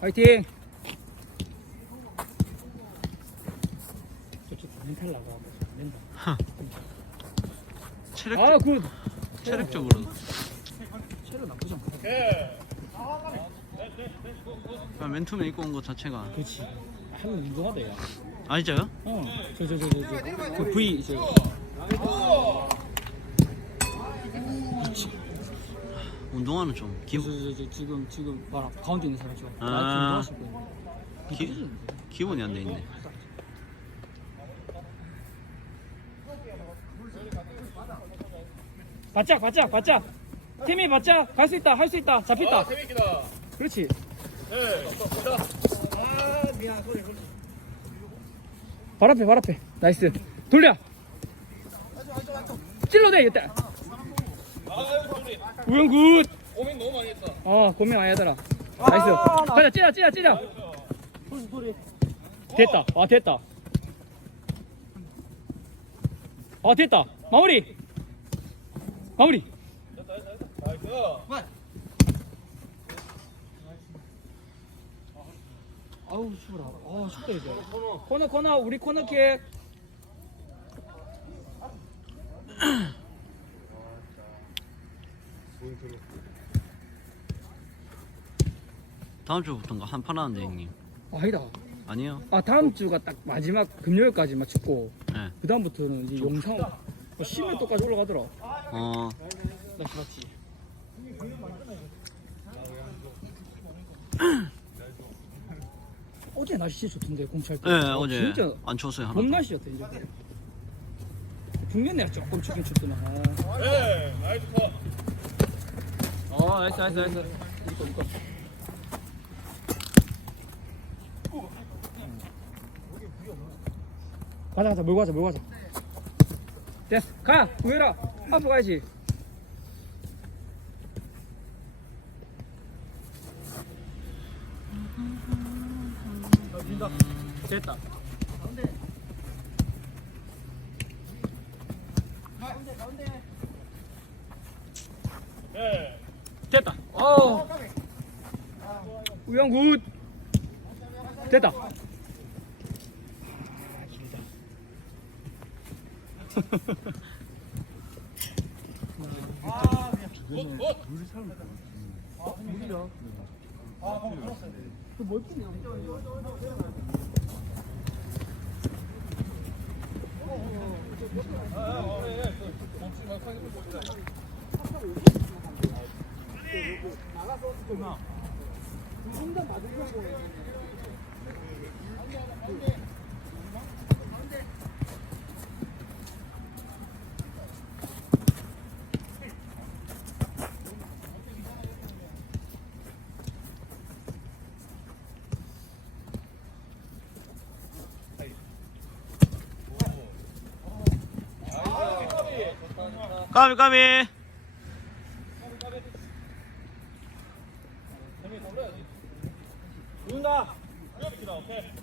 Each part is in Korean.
화이팅! 멘탈 나가. 멘탈. 체력 아, 굿! 체력적으로는 체력 나쁘지 않고. 그냥 맨투맨 입고 온 것 자체가 그렇지. 한번 운동하다, 야. 아 진짜요? 어, 저, 저, 저, 저, 저, 그 V, 저. 운동화는 좀 저, 기분 저, 저, 저, 지금, 지금, 봐라. 가운데 있는 사람 죠 아. 나 지금 거야. 기, 기분이 안 돼 있네. 바짝, 바짝, 바짝. 팀이 바짝. 갈 수 있다, 할 수 있다. 잡혔다. 재밌기다. 그렇지. 발 앞에, 발 앞에. 나이스. 돌려. 찔러대, 이때. 우영 굿. 고민 너무 많이 했다. 어, 고민 많이 하더라. 나이스. 가자, 찔러, 찔러, 찔러. 됐다. 아, 됐다. 아, 됐다. 마무리. 마무리. 나이스. 아우, 추워라. 아, 춥다, 이제. 코너, 코너, 우리 코너 킥. 다음 주부터인가 한판 하는데 형님. 아, 아니다. 아니요. 아, 다음 주가 딱 마지막 금요일까지만 찍고, 네. 그 다음부터는 이제 영상, 뭐 10회도까지 올라가더라. 어나 봤지. 어제 날씨 진짜 좋던데 공치할 때. 네, 어, 어제 진짜 안 추웠어요 봄 하나도. 날씨였다 이제. 북면 내가 조금 춥긴 춥더만. 아. 네, 나이스 파. 어, 나이스 나이스 나이스. 이거 이거. 가자 가자 몰고 가자 몰고 가자. 됐어 가 구해라 앞으로 가야지. 됐다. 네. 됐다. 어. 우영 굿. 됐다. 까비 까비. 누군가. 이렇게다. 오케이.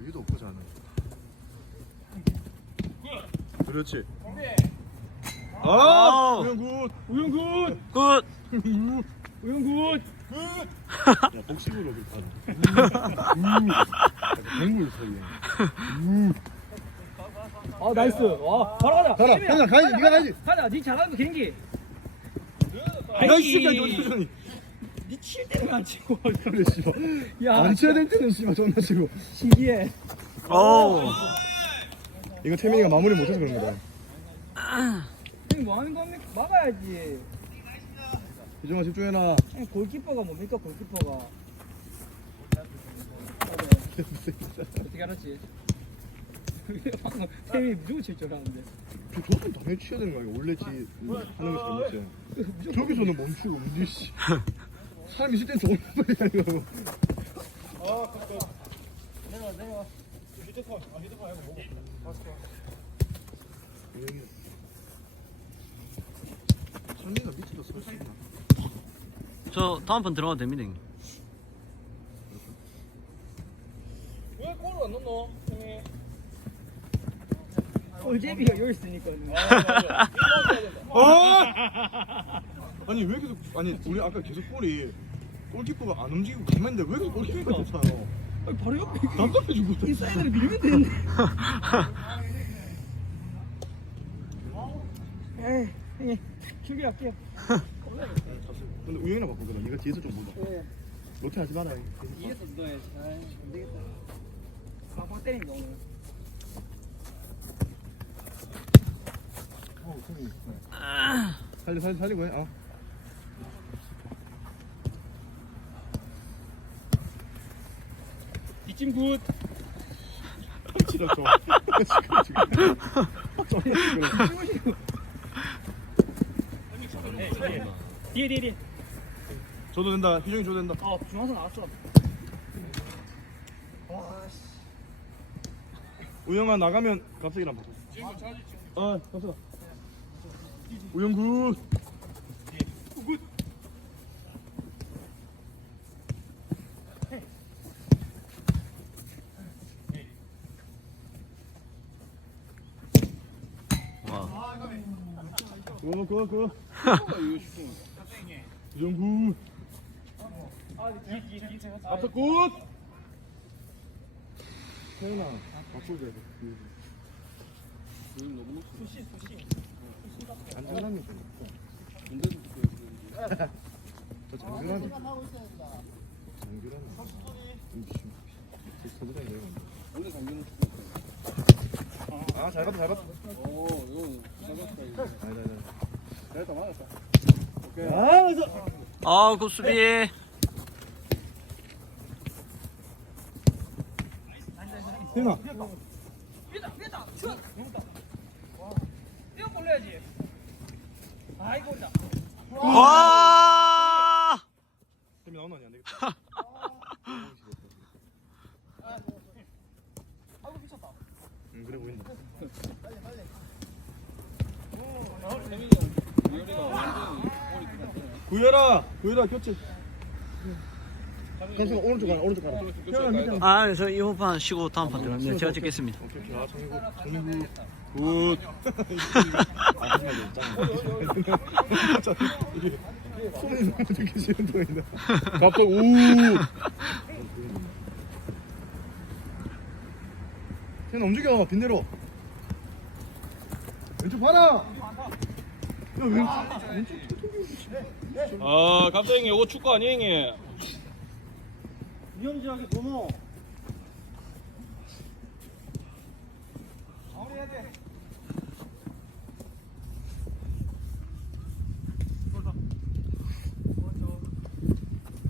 여기도 없고지 않아. 그렇지. 아, 우영 굿. 우영 굿. 굿. 우영 굿. 야 복식으로 그렇게 하는. 백물 소리. 아 나이스. 와 바로 가자. 가라. 가자, 가야지, 네가 가야지. 가자. 니 잘하는 거 경기. 야, 이 씨가 이 거 니칠 때는 안 치고. 그래 씨발. 야. 안 쳐야 될 때는 씨발 존나 치고. 신기해. 오. 이거 태민이가 마무리 못해서 그런 거다. 형님 뭐 하는 겁니까? 막아야지. 이정아 집중해라. 아니, 골키퍼가 뭡니까 골키퍼가? 어떻게 알았지? 방금 템이 무조건 칠줄 알았는데. 저 저건 당연히 치야 되는 거 아니야? 원래 치 하는 게 잘못이야. 저기서는 멈추고 씨. 사람 있을 땐 좋은 말이 아니고. 아, 그, 그. 내가, 내가. 휴대폰, 아, 휴대폰 아니고 뭐. 설수 있나? 저 다음 판 들어가도 됩니다 형님 왜 골을 안 넣노? 형이. 꼴제비가 여기 있으니까. 아, 어! 아니 왜 계속 아니 우리 아까 계속 볼이 골키퍼가 안 움직이고 가만히 있는데 왜 골키퍼가 쫓아요? 아니, 바로 옆에 답답해 죽고 이 사이드를 밀면 되는데. 에이, 형님 준비할게요. 근데 우영이랑 바꾸거든 네가 뒤에서 좀 보자 예. 로테 하지 마라 이에서 넣어야지. 아이, 안 되겠다. 빡빡 때린다 오늘. 어, 손이. 살리 살리 살리고 해 어. 뒷짐 굿. 지금 지금 뒤에 뒤에 뒤에. 줘도 된다 희정이 줘도 된다 아 중앙선 나왔어. 우영아 나가면 갑자기랑 바꿔 어 갑자기 우영 굿 그거 그거 그거 굿 앞서 굿 태연아 바꾸자 안전함이 좀 있어 저 서두라니 내가 원래 당근은 아잘 봤다 잘 봤다 오, 나갔다. 아니다 아니다 됐다, 맞았다. 아 맞아 아, 그 수비. 태연아 삐다 삐다 슛. 뛰어 볼래야지. 아이고 온다. 와! 태연이 나오나 아니 안 되겠다 아이고 미쳤다. 응 그래 보인다 구열아 구열아 교체 잠시만 오른쪽 가라 오른쪽 가라 아, 저 이번 판 쉬고 다음 판 들어갑니다. 제가 찍겠습니다. 오케이 오케이 아 정국 정국 굿 아, 정말 짱. 이게 손이 너무 듣기 싫은 통이다. 갑자기 오. 태연 움직여 빈대로. 왼쪽 봐라. 야 왼쪽 왼쪽 아, 갑자기 이거 축구 아니에요, 형님? 위험지하게 도모. 마무리해야 돼.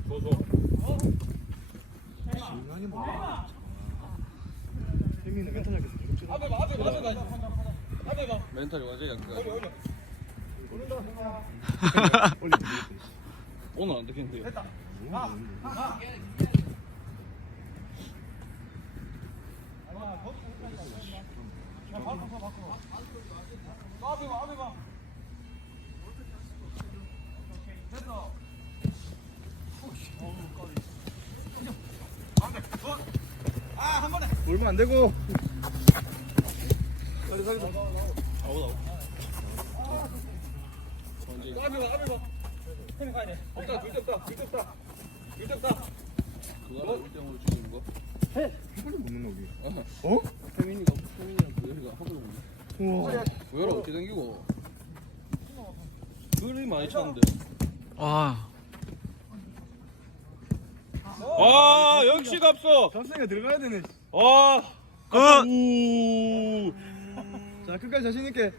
줘, 줘. 중간 이 뭐. 멘탈 치러. 앞에 봐, 앞에 봐, 앞에 봐. 앞에 봐. 멘탈이 완전히 약간. 올리 오늘 안 되겠는데요? 앞에 봐, 앞에 봐. 몰면 안 되고. 앞에 봐, 앞에 봐. 템이 가야 돼. 없다, 둘 없다, 둘 없다. 둘 없다. 그거 1등으로 죽이는 거? 이걸로 못 넣나 우리? 어? 태민이가, 태민이랑 구현이가 하고 우와. 구현아 어떻게 당기고? 그리 많이 쳤는데. 와. 와, 역시 갑서. 갑승이가 들어가야 되네. 와. 끝! 자 끝까지 자신 있게.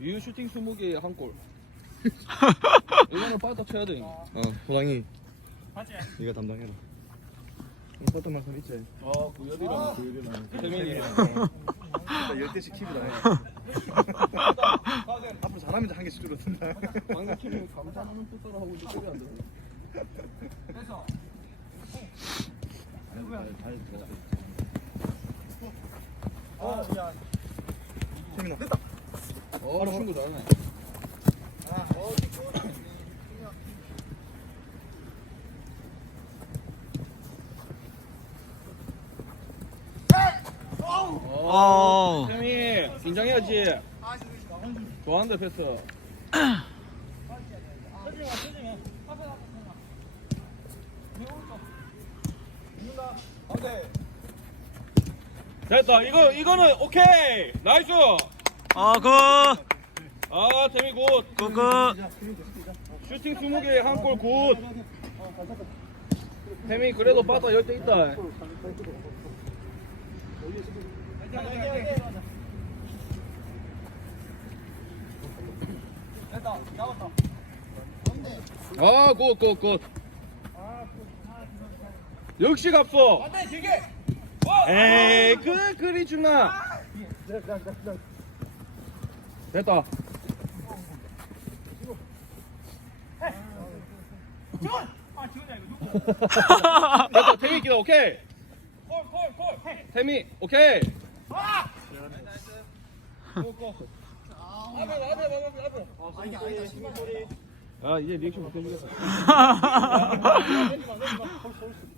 유 슈팅 20개 한 골. 이거는 빠져 쳐야 돼. 어 소장이 네가 담당해라 썼던 말씀 있지? 아, 구열이랑 조율이랑 태민이. 일단 열 대씩 킵이다 해 앞으로 잘하면 한 개씩 줄어든다 방금 팀이 감탄하는 풋살을 하고 있는데 소리 안 들어. 태민아 어, 친구 잘하네. 어. 태민, 긴장해야지. 좋아한다, 패스. 됐다. 이거 이거는 오케이. 나이스. 아, 굿. 아, 태민 굿. 굿, 굿. 슈팅 20개 한 골 굿. 태민 그래도 바다 열대 있다. 아, 굿, 굿, 굿. 역시 갑소. 에이, 그 그리 주나. 됐다. 됐다. 태미 기다. 오케이. 태미 오케이. 아 이제 리액션 못 해주겠어.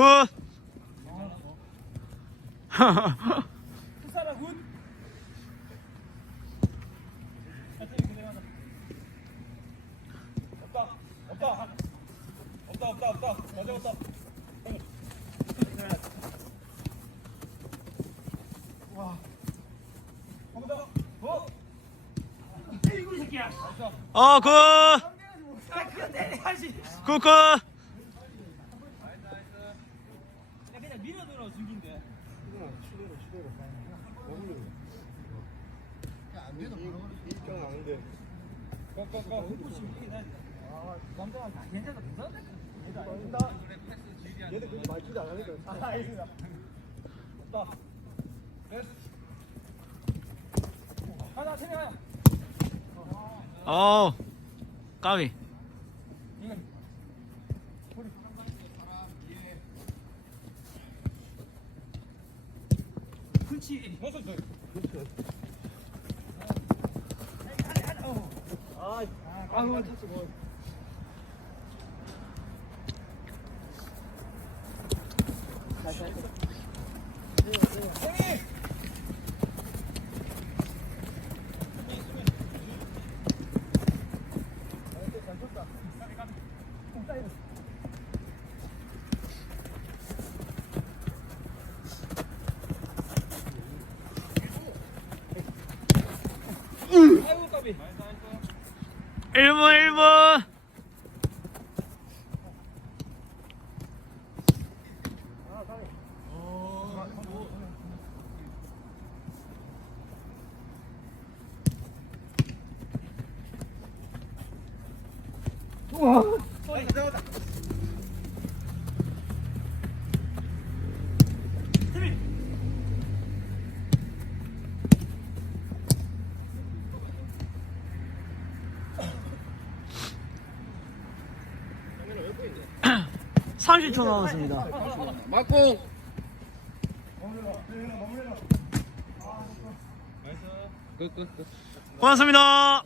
굿. 없다 없다 없다. 맞아 없다. 어, 굿. 굿, 굿. 입장 아는데 얘들 그렇게 말투도 안 하니까. 어. 까비. 아이고 my mom. 30초 남았습니다. 막공. 아, 고맙습니다.